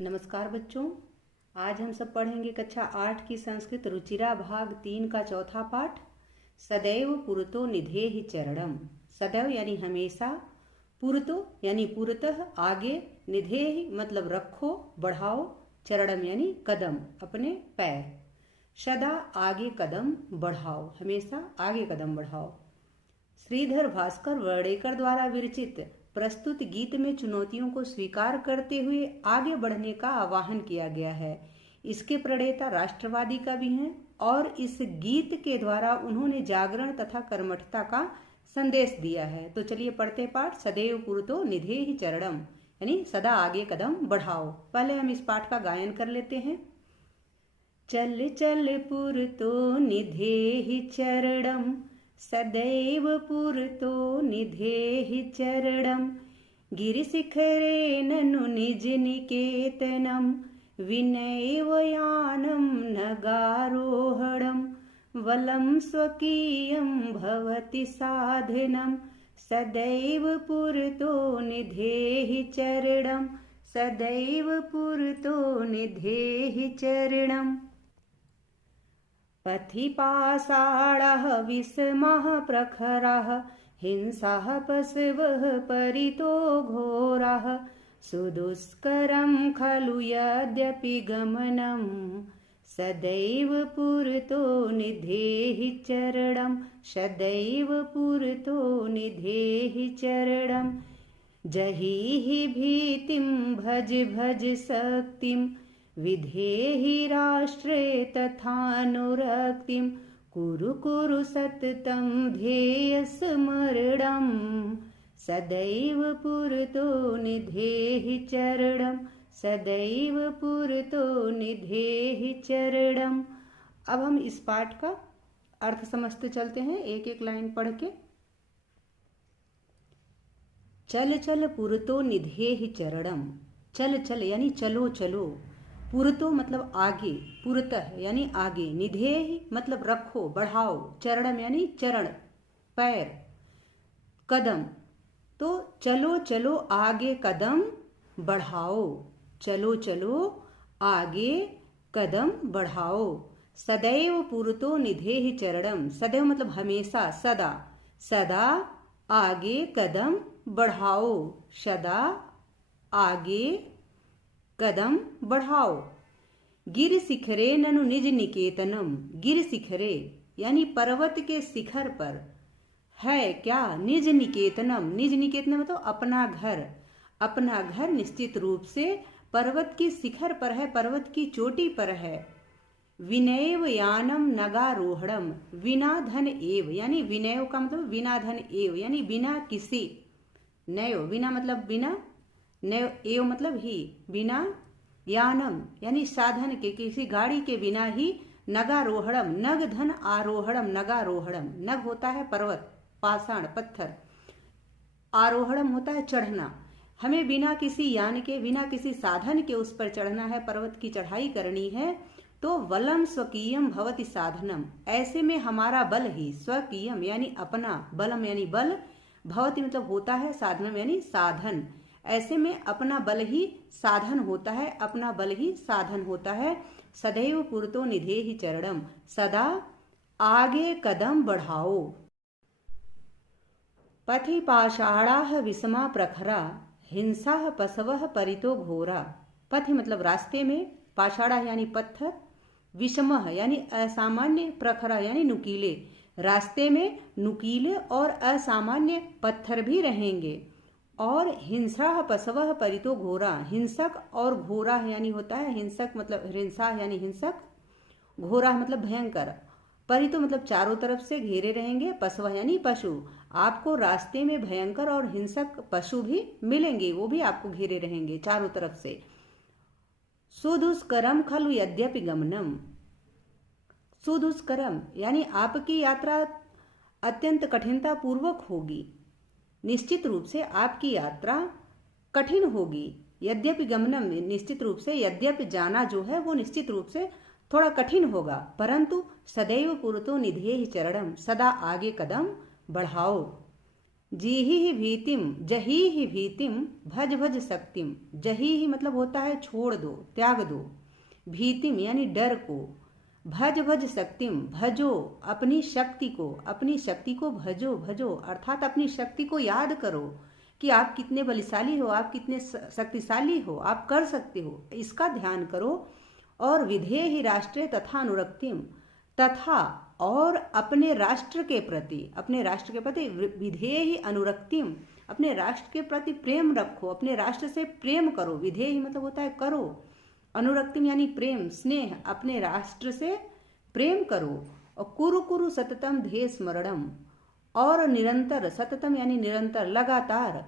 नमस्कार बच्चों। आज हम सब पढ़ेंगे कक्षा 8 की संस्कृत रुचिरा भाग 3 का चौथा पाठ। सदैव पुरतो निधेहि चरणम। सदैव यानी हमेशा, पुरतो यानी पुरतः आगे, निधेहि मतलब रखो बढ़ाओ, चरणम यानी कदम अपने पैर। सदा आगे कदम बढ़ाओ, हमेशा आगे कदम बढ़ाओ। श्रीधर भास्कर वर्डेकर द्वारा विरचित प्रस्तुत गीत में चुनौतियों को स्वीकार करते हुए आगे बढ़ने का आह्वान किया गया है। इसके प्रणेता राष्ट्रवादी कवि हैं और इस गीत के द्वारा उन्होंने जागरण तथा कर्मठता का संदेश दिया है। तो चलिए पढ़ते पाठ। सदैव पुरतो निधेहि चरणम यानी सदा आगे कदम बढ़ाओ। पहले हम इस पाठ का गायन कर लेते हैं। चल चल पुरतो निधेहि चरणम, सदैव पुरतो निधेहि चरणम। गिरिशिखरे ननु निज निकेतनम, विनैव यानं नगारोहणं। वलं स्वकीयं भवति साधनं, सदैव पुरतो निधेहि चरणं। सदैव पुरतो निधेहि चरणम्। पथि पाषाणः विषमः प्रखरः, हिंसाः पशवः परितो घोरः। सुदुष्करं खलु यद्यपि गमनं, सदैव पुरतो निधेहि चरणं। सदैव पुरतो निधेहि चरणं। जहीहि भीतिं भज भज शक्तिं, विधेहि राष्ट्रे तथानुरक्तिं। कुरु कुरु सततं ध्येयस्मरणं, सदैव पुरतो निधेहि चरणं। सदैव पुरतो निधेहि चरणं। अब हम इस पाठ का अर्थ समझते चलते हैं, एक एक लाइन पढ़ के। चल चल पुरतो निधेहि चरणम। चल चल यानी चलो चलो। पुरतो मतलब आगे, पुरतः यानी आगे, निधेहि मतलब रखो बढ़ाओ, चरणम यानी चरण पैर, कदम। तो चलो चलो आगे कदम बढ़ाओ, चलो चलो आगे कदम बढ़ाओ। सदैव पुरतो निधेहि चरणम। सदैव मतलब हमेशा, सदा, सदा आगे कदम बढ़ाओ, सदा आगे कदम बढ़ाओ। गिर शिखरे ननु निज निकेतनम। गिर शिखरे यानी पर्वत के शिखर पर है क्या, निज निकेतनम। निज निकेतनम मतलब अपना घर। अपना घर निश्चित रूप से पर्वत की शिखर पर है, पर्वत की चोटी पर है। विनैव यानम नगारोहणम। विना धन एव यानी विनैव का मतलब बिना धन एव यानी बिना किसी, नैव बिना मतलब बिना, नैव एव मतलब ही, बिना, यानम यानी साधन के, किसी गाड़ी के बिना ही, नगारोहणम नग धन आरोहणम। नगारोहणम नग होता है पर्वत, पाषाण पत्थर, आरोहणम होता है चढ़ना। हमें बिना किसी यान के, बिना किसी साधन के उस पर चढ़ना है, पर्वत की चढ़ाई करनी है। तो वलम स्वकीयम भवति साधनम। ऐसे में हमारा बल ही, स्वकीयम यानी अपना, बलम यानी बल, भवति मतलब होता है, साधनम यानी साधन। ऐसे में अपना बल ही साधन होता है, अपना बल ही साधन होता है। सदैव पुरतो निधेहि चरणम। सदा आगे कदम बढ़ाओ। पथि पाषाणाः विषमा प्रखरा, हिंसाः पशवः परितो घोरा। पथि मतलब रास्ते में, पाषाणा यानी पत्थर, विषमः यानी असामान्य, प्रखरा यानी नुकीले। रास्ते में नुकीले और असामान्य पत्थर भी रहेंगे। और हिंसा पशवः परितो घोरा। हिंसक और घोरा यानी होता है, हिंसक मतलब हिंसा यानी हिंसक, घोरा मतलब भयंकर। परितो मतलब चारों तरफ से घेरे रहेंगे, पशव यानी पशु। आपको रास्ते में भयंकर और हिंसक पशु भी मिलेंगे, वो भी आपको घेरे रहेंगे चारों तरफ से। सुदुष्करम खलु यद्यपि गमनम। सुदुष्करम यानी आपकी यात्रा अत्यंत कठिनता पूर्वक होगी। निश्चित रूप से आपकी यात्रा कठिन होगी। यद्यपि गमनम निश्चित रूप से, यद्यपि जाना जो है वो निश्चित रूप से थोड़ा कठिन होगा, परंतु सदैव पुरतो निधेहि चरणम। सदा आगे कदम बढ़ाओ। जीहि भीतिम, जही ही भीतिम, भज भज शक्तिम। जही ही मतलब होता है छोड़ दो, त्याग दो। भीतिम यानी डर को। भज भज शक्तिम, भजो अपनी शक्ति को, अपनी शक्ति को भजो भजो, अर्थात अपनी शक्ति को याद करो कि आप कितने बलशाली हो, आप कितने शक्तिशाली हो, आप कर सकते हो, इसका ध्यान करो। और विधेहि राष्ट्रे तथा अनुरक्तिम, तथा और अपने राष्ट्र के प्रति, अपने राष्ट्र के प्रति विधेहि अनुरक्तिम, अपने राष्ट्र के प्रति प्रेम रखो, अपने राष्ट्र से प्रेम करो। विधेहि मतलब होता है करो, अनुरक्तिम यानी प्रेम स्नेह, अपने राष्ट्र से प्रेम करो। और कुरु कुरु सततम ध्येय स्मरणम, और निरंतर, सततम यानी निरंतर, लगातार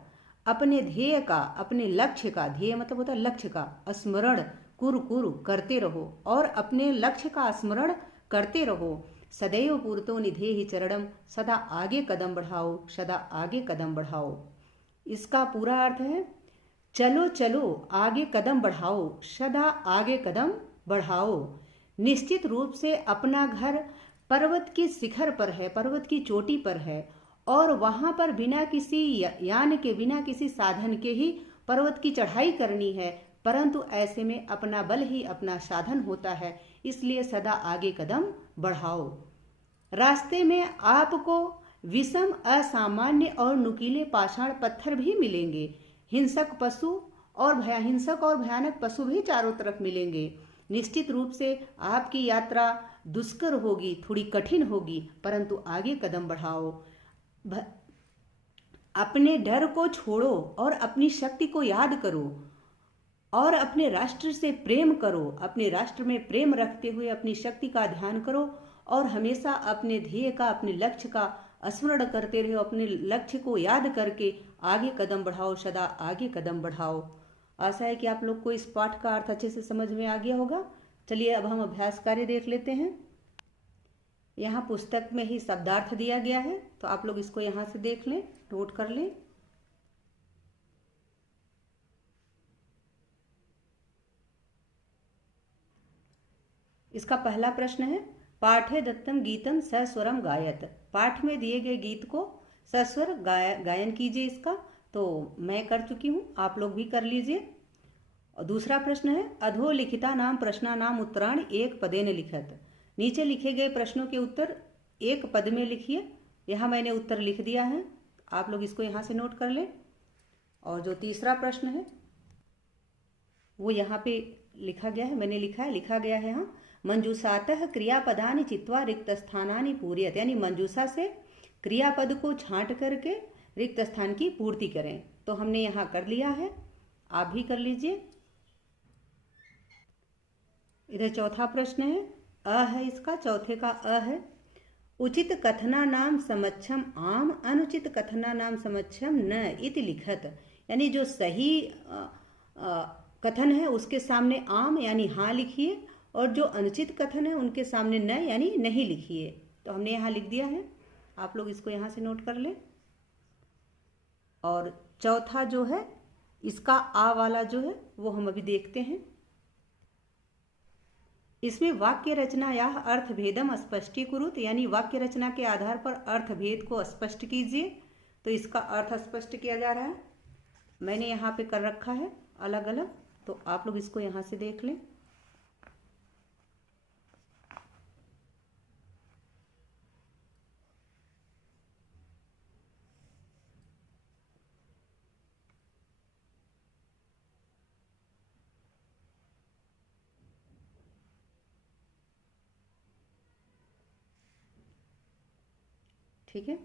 अपने ध्येय का, अपने लक्ष्य का, ध्येय मतलब होता है लक्ष्य का, स्मरण कुरु कुरु करते रहो, और अपने लक्ष्य का स्मरण करते रहो। सदैव पूर्तो निधेहि चरणम, सदा आगे कदम बढ़ाओ, सदा आगे कदम बढ़ाओ। इसका पूरा अर्थ है चलो चलो आगे कदम बढ़ाओ, सदा आगे कदम बढ़ाओ। निश्चित रूप से अपना घर पर्वत की शिखर पर है, पर्वत की चोटी पर है, और वहां पर बिना किसी यान के, बिना किसी साधन के ही पर्वत की चढ़ाई करनी है। परंतु ऐसे में अपना बल ही अपना साधन होता है, इसलिए सदा आगे कदम बढ़ाओ। रास्ते में आपको विषम, असामान्य और नुकीले पाषाण पत्थर भी मिलेंगे। हिंसक और भयानक पशु भी चारों तरफ मिलेंगे। निश्चित रूप से आपकी यात्रा दुष्कर होगी, थोड़ी कठिन होगी, परंतु आगे कदम बढ़ाओ। अपने डर को छोड़ो और अपनी शक्ति को याद करो, और अपने राष्ट्र से प्रेम करो। अपने राष्ट्र में प्रेम रखते हुए अपनी शक्ति का ध्यान करो, और हमेशा अपने ध्येय का, अपने लक्ष्य का स्मरण करते रहो। अपने लक्ष्य को याद करके आगे कदम बढ़ाओ, सदा आगे कदम बढ़ाओ। आशा है कि आप लोग को इस पाठ का अर्थ अच्छे से समझ में आ गया होगा। चलिए अब हम अभ्यास कार्य देख लेते हैं। यहाँ पुस्तक में ही शब्दार्थ दिया गया है, तो आप लोग इसको यहाँ से देख लें, नोट कर लें। इसका पहला प्रश्न है, पाठे दत्तम गीतम सस्वरम गायत। पाठ में दिए गए गीत को सस्वर गायन कीजिए। इसका तो मैं कर चुकी हूँ, आप लोग भी कर लीजिए। और दूसरा प्रश्न है, अधोलिखिता नाम प्रश्ना नाम उत्तराण एक पदेन लिखत। नीचे लिखे गए प्रश्नों के उत्तर एक पद में लिखिए। यहाँ मैंने उत्तर लिख दिया है, आप लोग इसको यहाँ से नोट कर लें। और जो तीसरा प्रश्न है वो यहाँ पे लिखा गया है, मैंने लिखा गया है यहाँ, मंजूषातः क्रियापदानि चित्वा रिक्त स्थानानि पूर्यत, यानी मंजूषा से क्रियापद को छांट करके रिक्त स्थान की पूर्ति करें। तो हमने यहाँ कर लिया है, आप भी कर लीजिए। इधर चौथा प्रश्न है, अ है इसका, चौथे का अ है, उचित कथना नाम समक्षम आम, अनुचित कथना नाम समक्षम न इति लिखत। यानी जो सही कथन है उसके सामने आम यानी हाँ लिखिए, और जो अनुचित कथन है उनके सामने न यानी नहीं लिखिए। तो हमने यहाँ लिख दिया है, आप लोग इसको यहाँ से नोट कर लें। और चौथा जो है इसका आ वाला जो है वो हम अभी देखते हैं। इसमें वाक्य रचना या अर्थ भेदम स्पष्टीकुरुत, यानी वाक्य रचना के आधार पर अर्थ भेद को स्पष्ट कीजिए। तो इसका अर्थ स्पष्ट किया जा रहा है, मैंने यहाँ पे कर रखा है अलग अलग, तो आप लोग इसको यहाँ से देख लें। ठीक है।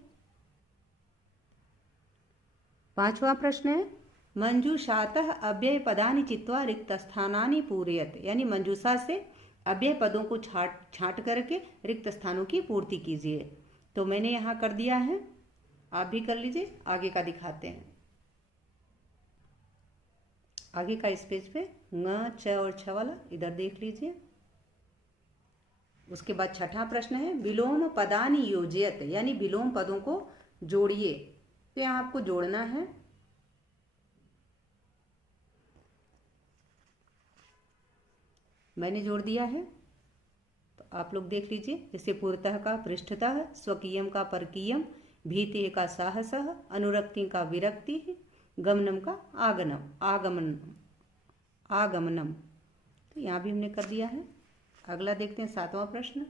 पांचवा प्रश्न है, मंजूषातः अव्यय पदानि चित्वा रिक्त स्थानानि पूरयत, यानी मंजूषा से अव्यय पदों को छांट करके रिक्त स्थानों की पूर्ति कीजिए। तो मैंने यहाँ कर दिया है, आप भी कर लीजिए। आगे का दिखाते हैं। आगे का इस पेज पे ng, च और छ वाला इधर देख लीजिए। उसके बाद छठा प्रश्न है, विलोम पदानि योजयत, यानी विलोम पदों को जोड़िए। तो यहाँ आपको जोड़ना है। मैंने जोड़ दिया है, तो आप लोग देख लीजिए। जैसे पूर्वतः का पृष्ठतः, स्वकीयम का परकीयम, भीति का साहसः, अनुरक्ति का विरक्ति, गमनम का आगमनम। तो यहाँ भी हमने कर दिया है। अगला देखते हैं 7वां प्रश्न।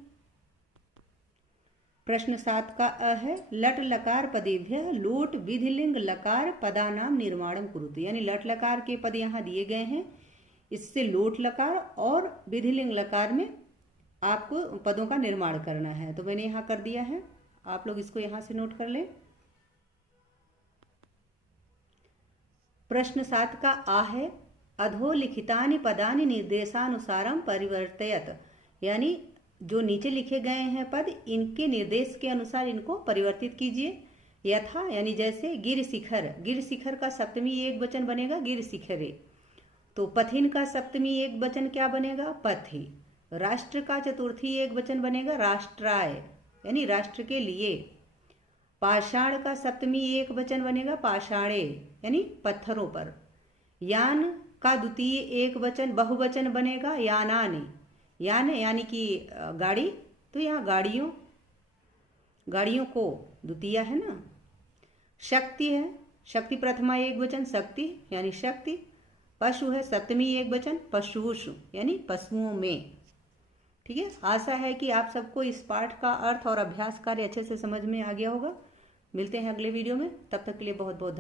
प्रश्न 7 का अ है, लट लकार पदेभ्य लोट विधिलिंग लकार पदानाम निर्माणम कुरुते, यानी लट लकार के पद यहाँ दिए गए हैं, इससे लोट लकार और विधिलिंग लकार में आपको पदों का निर्माण करना है। तो मैंने यहाँ कर दिया है, आप लोग इसको यहाँ से नोट कर लें। प्रश्न 7 का आ है, अधोलिखितानि पदानि निर्देशानुसारम परिवर्तयत, यानी जो नीचे लिखे गए हैं पद, इनके निर्देश के अनुसार इनको परिवर्तित कीजिए। यथा यानी जैसे, गिर शिखर, गिर शिखर का सप्तमी एक वचन बनेगा गिर शिखरे। तो पथिन का सप्तमी एक वचन क्या बनेगा? पथि। राष्ट्र का चतुर्थी एक वचन बनेगा राष्ट्राय, यानी राष्ट्र के लिए। पाषाण का सप्तमी एक वचन बनेगा पाषाणे, यानी पत्थरों पर। यान का द्वितीय एक वचन बहुवचन बनेगा यानानि, यान यानी कि गाड़ी, तो यहाँ गाड़ियों, गाड़ियों को द्वितीय है ना। शक्ति है, शक्ति प्रथमा एक वचन शक्ति यानी शक्ति। पशु है सप्तमी एक वचन पशुषु, यानी पशुओं में। ठीक है, आशा है कि आप सबको इस पाठ का अर्थ और अभ्यास कार्य अच्छे से समझ में आ गया होगा। मिलते हैं अगले वीडियो में, तब तक के लिए बहुत बहुत